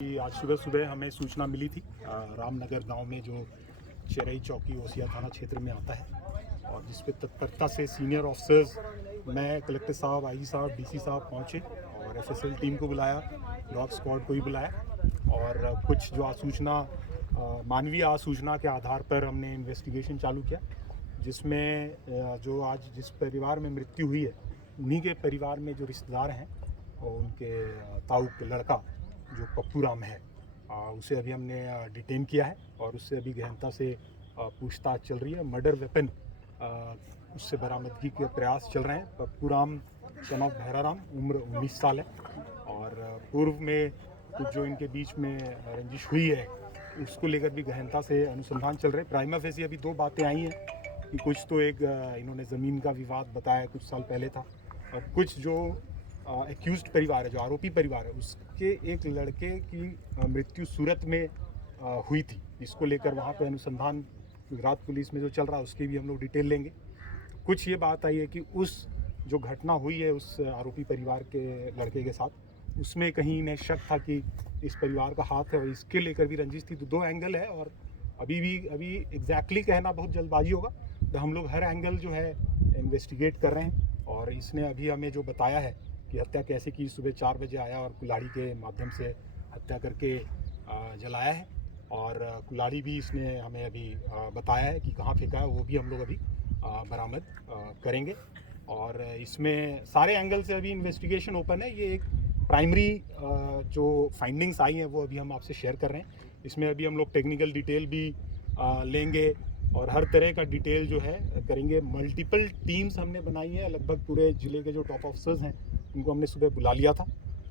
आज सुबह सुबह हमें सूचना मिली थी रामनगर गांव में जो चेरई चौकी ओसिया थाना क्षेत्र में आता है और जिस पे तत्परता से सीनियर ऑफिसर्स, मैं, कलेक्टर साहब, आईजी साहब, डीसी साहब पहुंचे और एफएसएल टीम को बुलाया, डॉग स्क्वाड को भी बुलाया और कुछ जो आसूचना मानवीय आसूचना के आधार पर हमने इन्वेस्टिगेशन चालू किया, जिसमें जो आज जिस परिवार में मृत्यु हुई है उन्हीं के परिवार में जो रिश्तेदार हैं और उनके ताऊ के लड़का जो पप्पू राम है, उसे अभी हमने डिटेन किया है और उससे अभी गहनता से पूछताछ चल रही है। मर्डर वेपन उससे बरामदगी के प्रयास चल रहे हैं। पप्पू राम सन ऑफ भैरा राम, उम्र 19 साल है और पूर्व में कुछ जो इनके बीच में रंजिश हुई है उसको लेकर भी गहनता से अनुसंधान चल रहे हैं। प्राइमा फेसी अभी दो बातें आई हैं कि कुछ तो एक इन्होंने ज़मीन का विवाद बताया कुछ साल पहले था और कुछ जो एक्यूज्ड परिवार है, जो आरोपी परिवार है, उसके एक लड़के की मृत्यु सूरत में हुई थी, जिसको लेकर वहाँ पे अनुसंधान गुजरात पुलिस में जो चल रहा है उसकी भी हम लोग डिटेल लेंगे। कुछ ये बात आई है कि उस जो घटना हुई है उस आरोपी परिवार के लड़के के साथ, उसमें कहीं इन्हें शक था कि इस परिवार का हाथ है और इसके लेकर भी रंजिश थी। तो दो एंगल है और अभी एग्जैक्टली कहना बहुत जल्दबाजी होगा, तो हम लोग हर एंगल जो है इन्वेस्टिगेट कर रहे हैं और इसने अभी हमें जो बताया है कि हत्या कैसे की, सुबह 4 बजे आया और कुल्हाड़ी के माध्यम से हत्या करके जलाया है और कुल्हाड़ी भी इसने हमें अभी बताया है कि कहाँ फेंका है, वो भी हम लोग अभी बरामद करेंगे और इसमें सारे एंगल से अभी इन्वेस्टिगेशन ओपन है। ये एक प्राइमरी जो फाइंडिंग्स आई हैं वो अभी हम आपसे शेयर कर रहे हैं। इसमें अभी हम लोग टेक्निकल डिटेल भी लेंगे और हर तरह का डिटेल जो है करेंगे। मल्टीपल टीम्स हमने बनाई हैं, लगभग पूरे ज़िले के जो टॉप ऑफिसर्स हैं उनको हमने सुबह बुला लिया था।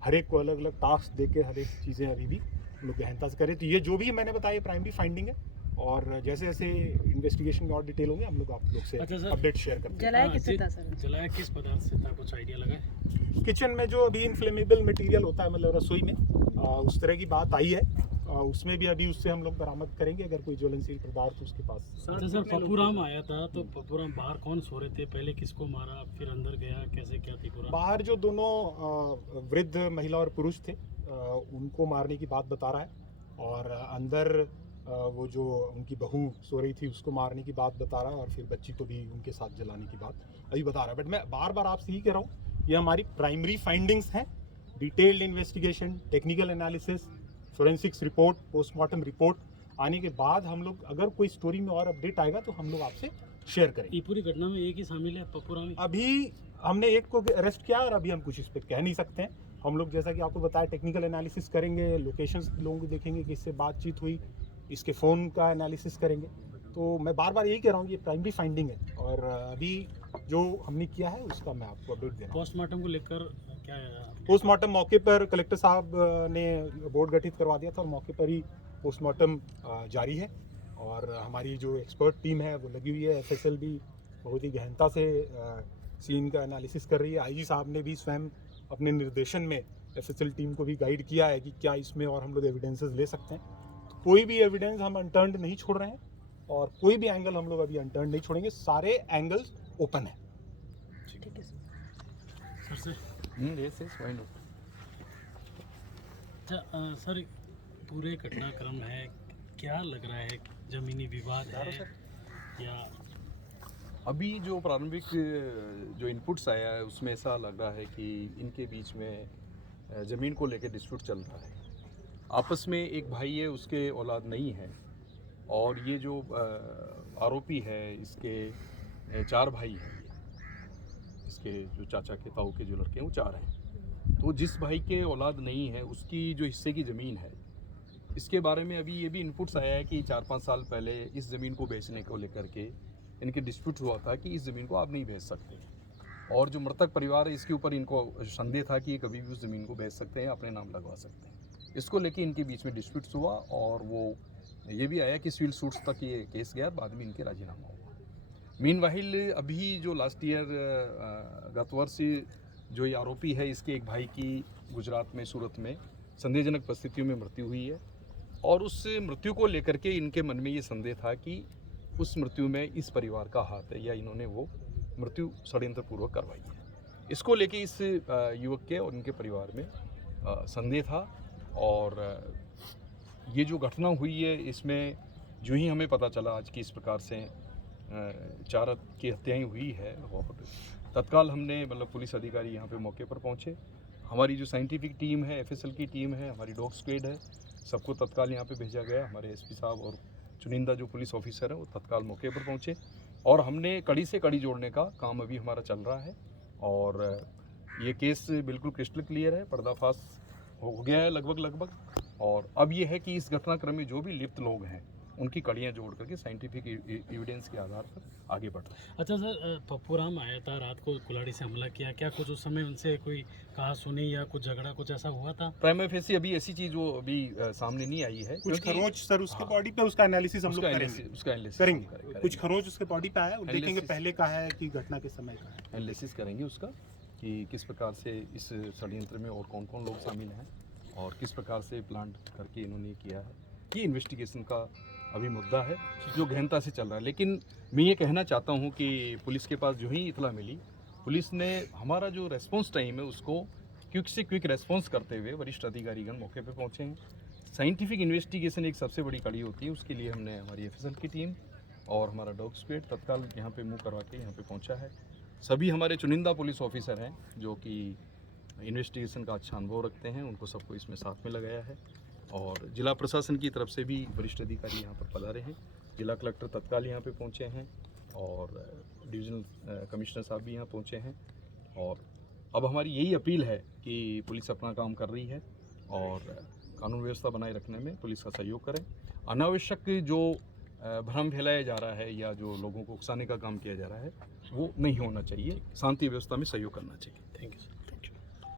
हर एक को अलग अलग टास्क दे के हर एक चीज़ें अभी भी हम लोग गहनता से करें। तो ये जो भी मैंने बताया प्राइमरी फाइंडिंग है और जैसे जैसे इन्वेस्टिगेशन में और डिटेल होंगे हम लोग आप लोग से अपडेट शेयर करते हैं। जलाया किससे था सर? जलाया किस पदार्थ से था, कुछ आइडिया लगा है? किचन में जो अभी इनफ्लेमेबल मटेरियल होता है, मतलब रसोई में, उस तरह की बात आई है। उसमें भी अभी उससे हम लोग बरामद करेंगे अगर कोई ज्वलनशील पदार्थ उसके पास। अच्छा सर, पप्पू राम आया था तो पप्पू राम बाहर कौन सो रहे थे, पहले किसको मारा, फिर अंदर गया, कैसे क्या थी पूरा? बाहर जो दोनों वृद्ध महिला और पुरुष थे उनको मारने की बात बता रहा है और अंदर वो जो उनकी बहू सो रही थी उसको मारने की बात बता रहा है और फिर बच्ची को भी उनके साथ जलाने की बात अभी बता रहा है। बट मैं बार बार आपसे ही कह रहा हूँ, ये हमारी प्राइमरी फाइंडिंग्स हैं। Detailed investigation, technical analysis, forensics report, postmortem report आने के बाद हम लोग अगर कोई स्टोरी में और अपडेट आएगा तो हम लोग आपसे शेयर करेंगे। ये पूरी घटना में एक ही शामिल है, पप्पू राम? अभी हमने एक को अरेस्ट किया और अभी हम कुछ इस पर कह नहीं सकते हैं। हम लोग जैसा कि आपको बताया टेक्निकल एनालिसिस करेंगे, लोकेशंस लोगों को देखेंगे कि इससे बातचीत हुई, इसके फ़ोन का एनालिसिस करेंगे। तो मैं बार बार यही कह रहा हूँ कि ये प्राइमरी फाइंडिंग है और अभी जो हमने किया है उसका मैं आपको अपडेट दे रहा हूँ। पोस्टमार्टम को लेकर क्या है? पोस्टमार्टम मौके पर कलेक्टर साहब ने बोर्ड गठित करवा दिया था और मौके पर ही पोस्टमार्टम जारी है और हमारी जो एक्सपर्ट टीम है वो लगी हुई है। एफएसएल भी बहुत ही गहनता से सीन का एनालिसिस कर रही है। आईजी साहब ने भी स्वयं अपने निर्देशन में एफएसएल टीम को भी गाइड किया है कि क्या इसमें और हम लोग एविडेंसेस ले सकते हैं। तो कोई भी एविडेंस हम अनटर्न्ड नहीं छोड़ रहे हैं और कोई भी एंगल हम लोग अभी अनटर्न्ड नहीं छोड़ेंगे, सारे एंगल्स ओपन है। ठीक है सर से। yes, why not? अच्छा सर, पूरे घटनाक्रम है, क्या लग रहा है, जमीनी विवाद है या? अभी जो प्रारंभिक जो इनपुट्स आया है उसमें ऐसा लग रहा है कि इनके बीच में ज़मीन को लेकर डिस्प्यूट चल रहा है। आपस में एक भाई है, उसके औलाद नहीं है और ये जो आरोपी है इसके 4 भाई हैं। इसके जो चाचा के ताऊ के जो लड़के हैं वो 4 हैं। तो जिस भाई के औलाद नहीं है उसकी जो हिस्से की ज़मीन है, इसके बारे में अभी ये भी इनपुट्स आया है कि 4-5 साल पहले इस ज़मीन को बेचने को लेकर के इनके डिस्प्यूट हुआ था कि इस ज़मीन को आप नहीं बेच सकते और जो मृतक परिवार है इसके ऊपर इनको संदेह था कि ये कभी भी उस ज़मीन को बेच सकते हैं, अपने नाम लगवा सकते हैं। इसको लेके इनके बीच में डिस्प्यूट्स हुआ और वो ये भी आया कि सिविल सूट्स तक ये केस गया, बाद में इनके राजीनामा हुआ। मीनवाइल अभी जो लास्ट ईयर गत वर्ष जो ये आरोपी है इसके एक भाई की गुजरात में सूरत में संदेहजनक परिस्थितियों में मृत्यु हुई है और उस मृत्यु को लेकर के इनके मन में ये संदेह था कि उस मृत्यु में इस परिवार का हाथ है या इन्होंने वो मृत्यु षड्यंत्रपूर्वक करवाई है। इसको लेके इस युवक के और इनके परिवार में संदेह था और ये जो घटना हुई है इसमें जो ही हमें पता चला आज की इस प्रकार से 4 की हत्याएं हुई है और तत्काल हमने मतलब पुलिस अधिकारी यहाँ पे मौके पर पहुँचे। हमारी जो साइंटिफिक टीम है, एफएसएल की टीम है, हमारी डॉग स्क्वाड है, सबको तत्काल यहाँ पे भेजा गया। हमारे एसपी साहब और चुनिंदा जो पुलिस ऑफिसर है वो तत्काल मौके पर पहुँचे और हमने कड़ी से कड़ी जोड़ने का काम अभी हमारा चल रहा है और ये केस बिल्कुल क्रिस्टल क्लियर है, पर्दाफाश हो गया है लगभग। और अब ये है कि इस घटनाक्रम में जो भी लिप्त लोग हैं उनकी कड़ियाँ जोड़ करके साइंटिफिक एविडेंस के आधार पर आगे बढ़ रहे हैं। अच्छा सर, पप्पूराम आया था रात को, कुल्हाड़ी से हमला किया, क्या कुछ उस समय उनसे कोई कहा सुनी या कुछ झगड़ा कुछ ऐसा हुआ था? प्राइमा फेसी अभी ऐसी चीज़ वो अभी सामने नहीं आई है। कुछ क्योंकि खरोंच सर उसके बॉडी पे, उसका एनालिसिस हम लोग उसका एनालिसिस करेंगे। कुछ खरोंच उसके बॉडी पे आया, देखेंगे Analysis- पहले का है कि घटना के समय का है। एनालिसिस करेंगे उसका कि किस प्रकार से इस षड्यंत्र में और कौन कौन लोग शामिल हैं और किस प्रकार से प्लान करके इन्होंने किया है। ये इन्वेस्टिगेशन का अभी मुद्दा है जो गहनता से चल रहा है। लेकिन मैं ये कहना चाहता हूँ कि पुलिस के पास जो ही इतला मिली, पुलिस ने हमारा जो रेस्पॉन्स टाइम है उसको क्विक से क्विक रेस्पॉन्स करते हुए वरिष्ठ अधिकारीगण मौके पे पहुँचे हैं। साइंटिफिक इन्वेस्टिगेशन एक सबसे बड़ी कड़ी होती है, उसके लिए हमने हमारी एफएसएल की टीम और हमारा डॉग स्क्वाड तत्काल यहाँ पे मूव करवा के यहाँ पे पहुँचा है। सभी हमारे चुनिंदा पुलिस ऑफिसर हैं जो कि इन्वेस्टिगेशन का अच्छा अनुभव रखते हैं, उनको सबको इसमें साथ में लगाया है और जिला प्रशासन की तरफ से भी वरिष्ठ अधिकारी यहाँ पर पधारे हैं। जिला कलेक्टर तत्काल यहाँ पे पहुँचे हैं और डिविजनल कमिश्नर साहब भी यहाँ पहुँचे हैं और अब हमारी यही अपील है कि पुलिस अपना काम कर रही है और कानून व्यवस्था बनाए रखने में पुलिस का सहयोग करें। अनावश्यक जो भ्रम फैलाया जा रहा है या जो लोगों को उकसाने का काम किया जा रहा है वो नहीं होना चाहिए। शांति व्यवस्था में सहयोग करना चाहिए। Thank you sir.